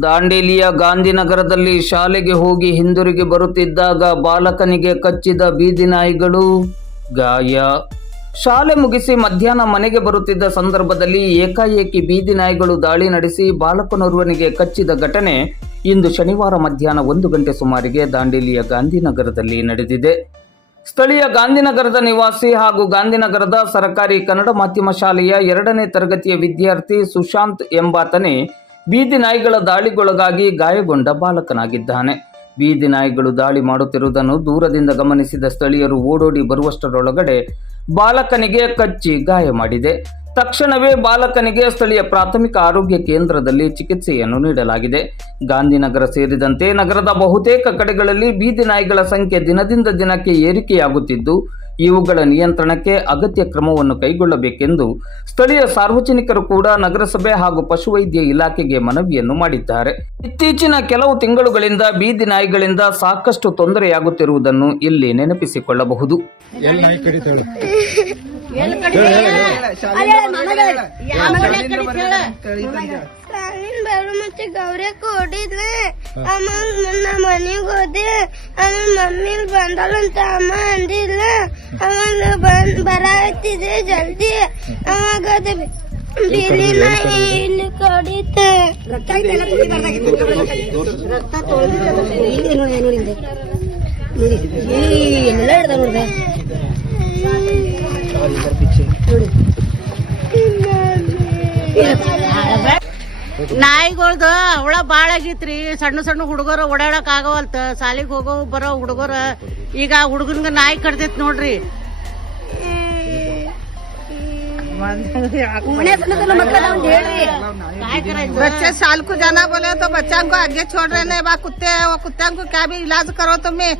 ದಾಂಡೇಲಿಯ ಗಾಂಧಿನಗರದಲ್ಲಿ ಶಾಲೆಗೆ ಹೋಗಿ ಹಿಂದಿರುಗಿ ಬರುತ್ತಿದ್ದಾಗ ಬಾಲಕನಿಗೆ ಕಚ್ಚಿದ ಬೀದಿ ನಾಯಿಗಳು ಗಾಯ. ಶಾಲೆ ಮುಗಿಸಿ ಮಧ್ಯಾಹ್ನ ಮನೆಗೆ ಬರುತ್ತಿದ್ದ ಸಂದರ್ಭದಲ್ಲಿ ಏಕಾಏಕಿ ಬೀದಿ ನಾಯಿಗಳು ದಾಳಿ ನಡೆಸಿ ಬಾಲಕನೋರ್ವನಿಗೆ ಕಚ್ಚಿದ ಘಟನೆ ಇಂದು ಶನಿವಾರ ಮಧ್ಯಾಹ್ನ ಒಂದು ಗಂಟೆ ಸುಮಾರಿಗೆ ದಾಂಡೇಲಿಯ ಗಾಂಧಿನಗರದಲ್ಲಿ ನಡೆದಿದೆ. ಸ್ಥಳೀಯ ಗಾಂಧಿನಗರದ ನಿವಾಸಿ ಹಾಗೂ ಗಾಂಧಿನಗರದ ಸರ್ಕಾರಿ ಕನ್ನಡ ಮಾಧ್ಯಮ ಶಾಲೆಯ ಎರಡನೇ ತರಗತಿಯ ವಿದ್ಯಾರ್ಥಿ ಸುಶಾಂತ್ ಎಂಬಾತನೇ ಬೀದಿ ನಾಯಿಗಳ ದಾಳಿಗೊಳಗಾಗಿ ಗಾಯಗೊಂಡ ಬಾಲಕನಾಗಿದ್ದಾನೆ. ಬೀದಿ ನಾಯಿಗಳು ದಾಳಿ ಮಾಡುತ್ತಿರುವುದನ್ನು ದೂರದಿಂದ ಗಮನಿಸಿದ ಸ್ಥಳೀಯರು ಓಡೋಡಿ ಬರುವಷ್ಟರೊಳಗಡೆ ಬಾಲಕನಿಗೆ ಕಚ್ಚಿ ಗಾಯ ಮಾಡಿದೆ. ತಕ್ಷಣವೇ ಬಾಲಕನಿಗೆ ಸ್ಥಳೀಯ ಪ್ರಾಥಮಿಕ ಆರೋಗ್ಯ ಕೇಂದ್ರದಲ್ಲಿ ಚಿಕಿತ್ಸೆಯನ್ನು ನೀಡಲಾಗಿದೆ. ಗಾಂಧಿನಗರ ಸೇರಿದಂತೆ ನಗರದ ಬಹುತೇಕ ಕಡೆಗಳಲ್ಲಿ ಬೀದಿ ನಾಯಿಗಳ ಸಂಖ್ಯೆ ದಿನದಿಂದ ದಿನಕ್ಕೆ ಏರಿಕೆಯಾಗುತ್ತಿದ್ದು ಇವುಗಳ ನಿಯಂತ್ರಣಕ್ಕೆ ಅಗತ್ಯ ಕ್ರಮವನ್ನು ಕೈಗೊಳ್ಳಬೇಕೆಂದು ಸ್ಥಳೀಯ ಸಾರ್ವಜನಿಕರು ಕೂಡ ನಗರಸಭೆ ಹಾಗೂ ಪಶುವೈದ್ಯ ಇಲಾಖೆಗೆ ಮನವಿಯನ್ನು ಮಾಡಿದ್ದಾರೆ. ಇತ್ತೀಚಿನ ಕೆಲವು ತಿಂಗಳುಗಳಿಂದ ಬೀದಿ ನಾಯಿಗಳಿಂದ ಸಾಕಷ್ಟು ತೊಂದರೆಯಾಗುತ್ತಿರುವುದನ್ನು ಇಲ್ಲಿ ನೆನಪಿಸಿಕೊಳ್ಳಬಹುದು. ಗೌರಿ ಮತ್ತೆ ಹೊಡಿದ್ಲೆ ಆಮೇಲೆ ನಮ್ಮ ಮನೆಗೆ ಹೋದೆ. ಆಮೇಲೆ ಮಮ್ಮಿ ಅಂತ ಅಮ್ಮ ಅಂದಿಲ್ಲ ಆಮೇಲೆ ಬಂದ್ ಬರಾತಿದೆ ಜಲ್ದಿ ಅವಾಗ ಅದು ಬಿಳಿ ನಾಯಿ ಇಲ್ಲಿ ಕಡಿತೆ ನಾಯಿಗಳ್ದು ಅವಳ ಬಾಳ ಆಗೈತ್ರಿ ಸಣ್ಣ ಸಣ್ಣ ಹುಡುಗರು ಓಡಾಡಕ್ ಆಗವಲ್ತ ಸಾಲಿಗೆ ಹೋಗೋ ಬರೋ ಹುಡುಗರ ಈಗ ಹುಡುಗನ್ಗ ನಾಯಿ ಕಡ್ದೈತ್ ನೋಡ್ರಿ बच्चे साल को जाना बोले तो बच्चा को आगे छोड़ रहे हैं बा कुत्ते वो कुत्ते को क्या भी इलाज करो तुम्हें